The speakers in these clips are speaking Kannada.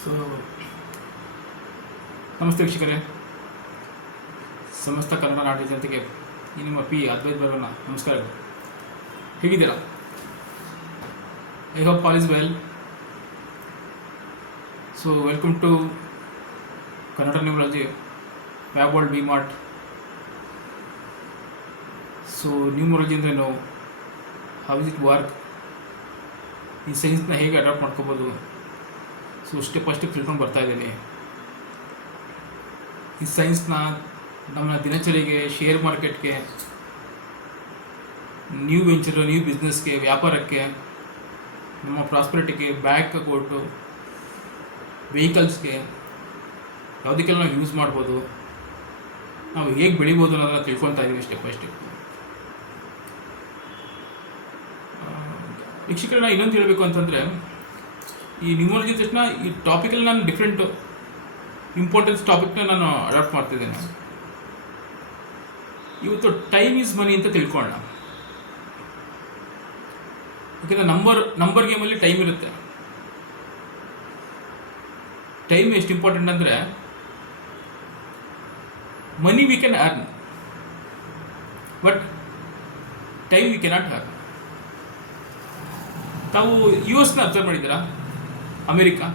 ಸೊ ನಮಸ್ತೆ ವೀಕ್ಷಕರೇ, ಸಮಸ್ತ ಕನ್ನಡ ನಾಡಿನ ಜನತೆಗೆ ಈ ನಿಮ್ಮ ಪಿ ಅದ್ವೈತ್ ಬರೋಣ ನಮಸ್ಕಾರಗಳು. ಹೇಗಿದ್ದೀರಾ? I hope all is well. So welcome to Kannada numerology web world ವಿ ಮಾರ್ಟ್. ಸೊ ನ್ಯೂಮರಾಲಜಿ ಅಂದ್ರೇನು, ಹೌ ಇಸ್ ಇಟ್ ವರ್ಕ್, ಈ ಸೈನ್ಸ್ನ ಹೇಗೆ ಅಡಾಪ್ಟ್ ಮಾಡ್ಕೋಬೋದು, ಸೊ ಸ್ಟೆಪ್ ಬೈ ಸ್ಟೆಪ್ ತಿಳ್ಕೊಂಡು ಬರ್ತಾ ಇದ್ದೀನಿ. ಈ ಸೈನ್ಸ್ನ ನಮ್ಮ ದಿನಚರಿಗೆ, ಶೇರ್ ಮಾರ್ಕೆಟ್ಗೆ, ನ್ಯೂ ವೆಂಚರು, ನ್ಯೂ ಬಿಸ್ನೆಸ್ಗೆ, ವ್ಯಾಪಾರಕ್ಕೆ, ನಮ್ಮ ಪ್ರಾಸ್ಪರಿಟಿಗೆ, ಬ್ಯಾಂಕ್ ಅಕೌಂಟು, ವೆಹಿಕಲ್ಸ್ಗೆ, ಯಾವುದಕ್ಕೆಲ್ಲ ನಾವು ಯೂಸ್ ಮಾಡ್ಬೋದು, ನಾವು ಹೇಗೆ ಬೆಳಿಬೋದು ಅನ್ನೋದನ್ನ ತಿಳ್ಕೊತಾ ಇದ್ದೀವಿ ಸ್ಟೆಪ್ ಬೈ ಸ್ಟೆಪ್. ವೀಕ್ಷಕರನ್ನ ಇನ್ನೊಂದು ಹೇಳಬೇಕು ಅಂತಂದರೆ, ಈ ನ್ಯೂಮರಾಲಜಿ ತಕ್ಷಣ ಈ ಟಾಪಿಕಲ್ಲಿ ನಾನು ಡಿಫ್ರೆಂಟ್ ಇಂಪಾರ್ಟೆನ್ಸ್ ಟಾಪಿಕ್ನ ನಾನು ಅಡಾಪ್ಟ್ ಮಾಡ್ತಿದ್ದೇನೆ. ಇವತ್ತು ಟೈಮ್ ಈಸ್ ಮನಿ ಅಂತ ತಿಳ್ಕೊಳ್ಳೋಣ. ಯಾಕೆಂದರೆ ನಂಬರ್ ಗೇಮಲ್ಲಿ ಟೈಮ್ ಇರುತ್ತೆ. ಟೈಮ್ ಎಷ್ಟು ಇಂಪಾರ್ಟೆಂಟ್ ಅಂದರೆ, ಮನಿ we can earn, but time we cannot earn. ತಾವು US ಅಬ್ಸರ್ವ್ ಮಾಡಿದ್ದೀರಾ? ಅಮೇರಿಕಾ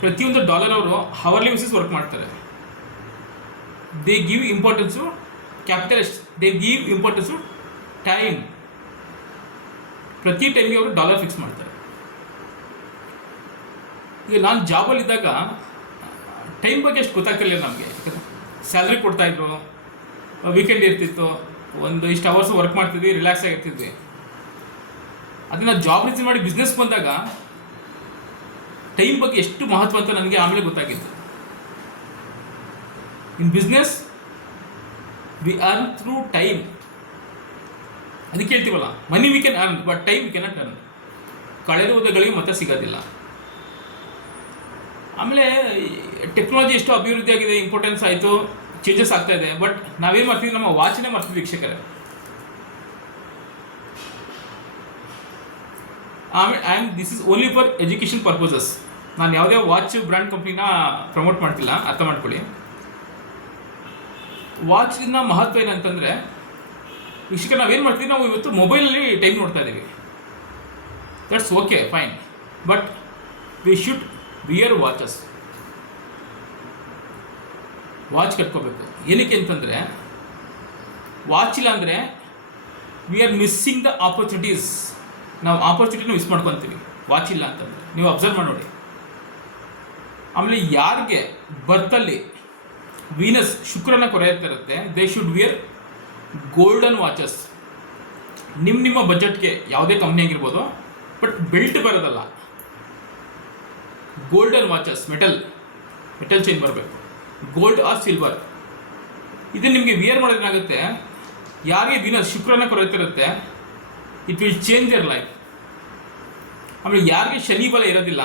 ಪ್ರತಿಯೊಂದು ಡಾಲರ್ ಅವರು ಹವರ್ಲಿ ಬೇಸಿಸ್ ವರ್ಕ್ ಮಾಡ್ತಾರೆ. They give importance capitalist, they give importance time. ಪ್ರತಿ ಟೈಮ್ಗೆ ಅವರು ಡಾಲರ್ ಫಿಕ್ಸ್ ಮಾಡ್ತಾರೆ. ಈಗ ನಾನು ಜಾಬಲ್ಲಿದ್ದಾಗ ಟೈಮ್ ಬಗ್ಗೆ ಎಷ್ಟು ಗೊತ್ತಾಗ್ತಿಲ್ಲ ನಮಗೆ. ಸ್ಯಾಲ್ರಿ ಕೊಡ್ತಾಯಿದ್ರು, ವೀಕೆಂಡ್ ಇರ್ತಿತ್ತು, ಒಂದು ಇಷ್ಟು ಅವರ್ಸ್ ವರ್ಕ್ ಮಾಡ್ತಿದ್ವಿ, ರಿಲ್ಯಾಕ್ಸ್ ಆಗಿರ್ತಿದ್ವಿ. ಅದನ್ನು ಜಾಬ್ ರಿಸೀವ್ ಮಾಡಿ ಬಿಸ್ನೆಸ್ ಬಂದಾಗ ಟೈಮ್ ಬಗ್ಗೆ ಎಷ್ಟು ಮಹತ್ವ ಅಂತ ನನಗೆ ಆಮೇಲೆ ಗೊತ್ತಾಗಿತ್ತು. In business we earn through time. ಅದಕ್ಕೆ ಹೇಳ್ತೀವಲ್ಲ, money we can earn but time we cannot earn. ಕಳೆದುವುದಗಳಿಗೆ ಮತ್ತೆ ಸಿಗೋದಿಲ್ಲ. ಆಮೇಲೆ ಟೆಕ್ನಾಲಜಿ ಎಷ್ಟು ಅಭಿವೃದ್ಧಿ ಆಗಿದೆ, ಇಂಪಾರ್ಟೆನ್ಸ್ ಆಯಿತು, ಚೇಂಜಸ್ ಆಗ್ತಾ ಇದೆ. ಬಟ್ ನಾವೇನು ಮಾಡ್ತೀವಿ, ನಮ್ಮ ವಾಚನ್ನೇ ಮಾಡ್ತೀವಿ ವೀಕ್ಷಕರೇ. And this is only for education purposes. ನಾನು ಯಾವುದೇ ವಾಚ್ ಬ್ರ್ಯಾಂಡ್ ಕಂಪ್ನಿನ ಪ್ರಮೋಟ್ ಮಾಡ್ತಿಲ್ಲ, ಅರ್ಥ ಮಾಡ್ಕೊಳ್ಳಿ. ವಾಚಿನ ಮಹತ್ವ ಏನಂತಂದರೆ, ವೀಕ್ಷಕ ನಾವೇನು ಮಾಡ್ತೀವಿ, ನಾವು ಇವತ್ತು ಮೊಬೈಲಲ್ಲಿ ಟೈಮ್ ನೋಡ್ತಾ ಇದ್ದೀವಿ. That's okay, fine, but we should wear watches. Watch ಕಟ್ಕೋಬೇಕು. ಏನಕ್ಕೆ ಅಂತಂದರೆ, ವಾಚ್ ಇಲ್ಲ ಅಂದರೆ we are missing the opportunities. ನಾವು ಆಪರ್ಚುನಿಟಿನ ಮಿಸ್ ಮಾಡ್ಕೊತೀವಿ ವಾಚ್ ಇಲ್ಲ ಅಂತಂದರೆ. ನೀವು ಅಬ್ಸರ್ವ್ ಮಾಡಿ ನೋಡಿ. ಆಮೇಲೆ ಯಾರಿಗೆ ಬರ್ತಲ್ಲಿ ವೀನಸ್ ಶುಕ್ರನ ಕೊರೆಯುತ್ತಾ ಇರುತ್ತೆ, they should wear golden watches. ನಿಮ್ಮ ಬಜೆಟ್ಗೆ ಯಾವುದೇ ಕಂಪ್ನಿ ಆಗಿರ್ಬೋದು, ಬಟ್ ಬೆಲ್ಟ್ ಬರೋದಲ್ಲ, ಗೋಲ್ಡನ್ ವಾಚಸ್, ಮೆಟಲ್ ಚೈನ್ ಬರಬೇಕು, ಗೋಲ್ಡ್ ಆರ್ ಸಿಲ್ವರ್. ಇದು ನಿಮಗೆ ವಿಯರ್ ಮಾಡೋದೇನಾಗುತ್ತೆ, ಯಾರಿಗೆ ವೀನಸ್ ಶುಕ್ರನ ಕೊರೆಯುತ್ತಿರುತ್ತೆ, it will change your life. ಆಮೇಲೆ ಯಾರಿಗೆ ಶನಿ ಬಲ ಇರೋದಿಲ್ಲ,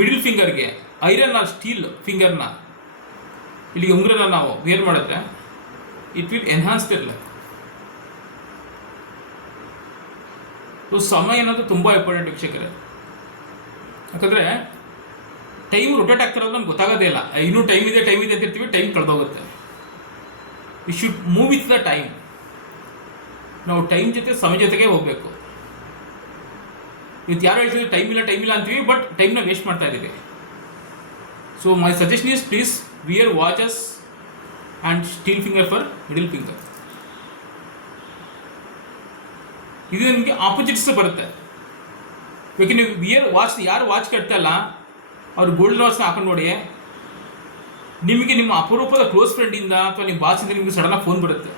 ಮಿಡಿಲ್ ಫಿಂಗರ್ಗೆ ಐರನ್ ಆರ್ ಸ್ಟೀಲ್ ಫಿಂಗರ್ನ, ಇಲ್ಲಿಗೆ ಉಂಗುರನ ನಾವು ವೇರ್ ಮಾಡಿದ್ರೆ it will enhance their life. So ಸಮಯ ಅನ್ನೋದು ತುಂಬ ಇಂಪಾರ್ಟೆಂಟ್ ವೀಕ್ಷಕರೇ. ಯಾಕಂದರೆ ಟೈಮ್ ರೊಟೇಟ್ ಆಗ್ತಿರೋದು ನಮ್ಗೆ ಗೊತ್ತಾಗೋದೇ ಇಲ್ಲ. ಇನ್ನೂ ಟೈಮ್ ಇದೆ ಅಂತ ಇರ್ತೀವಿ, ಟೈಮ್ ಕಳೆದೋಗುತ್ತೆ. We should move with the time. ನಾವು ಟೈಮ್ ಜೊತೆ ಸಮಯ ಜೊತೆಗೆ ಹೋಗಬೇಕು. ಇವತ್ತು ಯಾರು ಹೇಳ್ತೀವಿ ಟೈಮ್ ಇಲ್ಲ ಅಂತೀವಿ, ಬಟ್ ಟೈಮ್ನ ವೇಸ್ಟ್ ಮಾಡ್ತಾ ಇದ್ದೀವಿ. So my suggestion is, please wear watches and steel finger for middle finger. ಇದು ನಿಮಗೆ ಆಪೋಸಿಟ್ಸ್ ಬರುತ್ತೆ. ಯಾಕೆ ನೀವು ವಿಯರ್ ವಾಚ್, ಯಾರು ವಾಚ್ ಕಟ್ತಲ್ಲ ಅವ್ರು ಗೋಲ್ಡನ್ ವಾಚ್ನ ಹಾಕೊಂಡು ನೋಡಿ, ನಿಮಗೆ ನಿಮ್ಮ ಅಪರೂಪದ ಕ್ಲೋಸ್ ಫ್ರೆಂಡಿಂದ ಅಥವಾ ನಿಮ್ಮ ಬಾಸಿಂದ ನಿಮಗೆ ಸಡನ್ನಾಗಿ ಫೋನ್ ಬರುತ್ತೆ.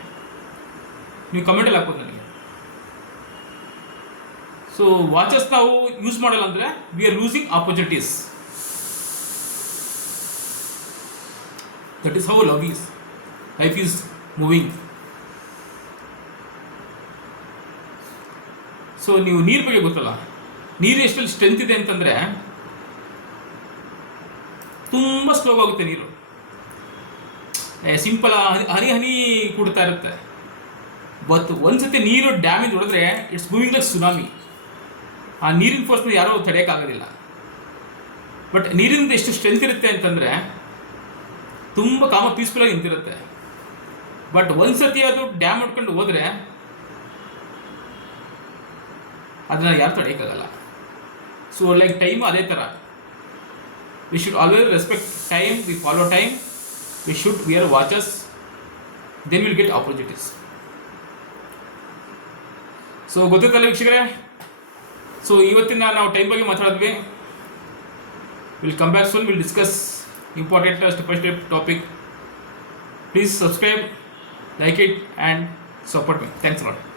ನೀವು ಕಮೆಂಟಲ್ಲಿ ಹಾಕೋದು ನನಗೆ. ಸೊ ವಾಚಸ್ ನಾವು ಯೂಸ್ ಮಾಡಲ್ಲ ಅಂದರೆ we are losing opportunities. That is how life is moving. So ನೀವು ನೀರು ಬಗ್ಗೆ ಗೊತ್ತಲ್ಲ, ನೀರು ಎಷ್ಟಲ್ಲಿ ಸ್ಟ್ರೆಂತ್ ಇದೆ ಅಂತಂದರೆ, ತುಂಬ ಸ್ಲೋ ಆಗುತ್ತೆ ನೀರು. ಸಿಂಪಲ್ ಹನಿ ಕುಡ್ತಾ ಇರುತ್ತೆ. ಬಟ್ ಒಂದ್ಸತಿ ನೀರು ಡ್ಯಾಮೇಜ್ ಹೊಡೆದ್ರೆ ಇಟ್ಸ್ ಮೂವಿಂಗ್ ಲೈಕ್ ಸುನಾಮಿ. ಆ ನೀರಿನ ಫೋರ್ಸ್ನ ಯಾರೂ ತಡೆಯೋಕ್ಕಾಗೋದಿಲ್ಲ. ಬಟ್ ನೀರಿಂದ ಎಷ್ಟು ಸ್ಟ್ರೆಂತ್ ಇರುತ್ತೆ ಅಂತಂದರೆ ತುಂಬ ಪೀಸ್ಫುಲ್ಲಾಗಿ ನಿಂತಿರುತ್ತೆ. ಬಟ್ ಒಂದ್ಸತಿ ಅದು ಡ್ಯಾಮ್ ಹೊಡ್ಕೊಂಡು ಹೋದರೆ ಅದನ್ನ ಯಾರು ತಡೆಯೋಕ್ಕಾಗಲ್ಲ. ಸೊ ಲೈಕ್ ಟೈಮು ಅದೇ ಥರ. We should always respect time, we follow time, we should wear watches, then will get opportunities. So ಗೊತ್ತಿತ್ತಲ್ಲ ವೀಕ್ಷಕರೇ. ಸೊ ಇವತ್ತಿನ ನಾವು ಟೈಮ್ ಬಗ್ಗೆ ಮಾತಾಡಿದ್ವಿ. Will come back soon, will discuss important step by step topic. Please subscribe, like it and support me. Thanks a lot.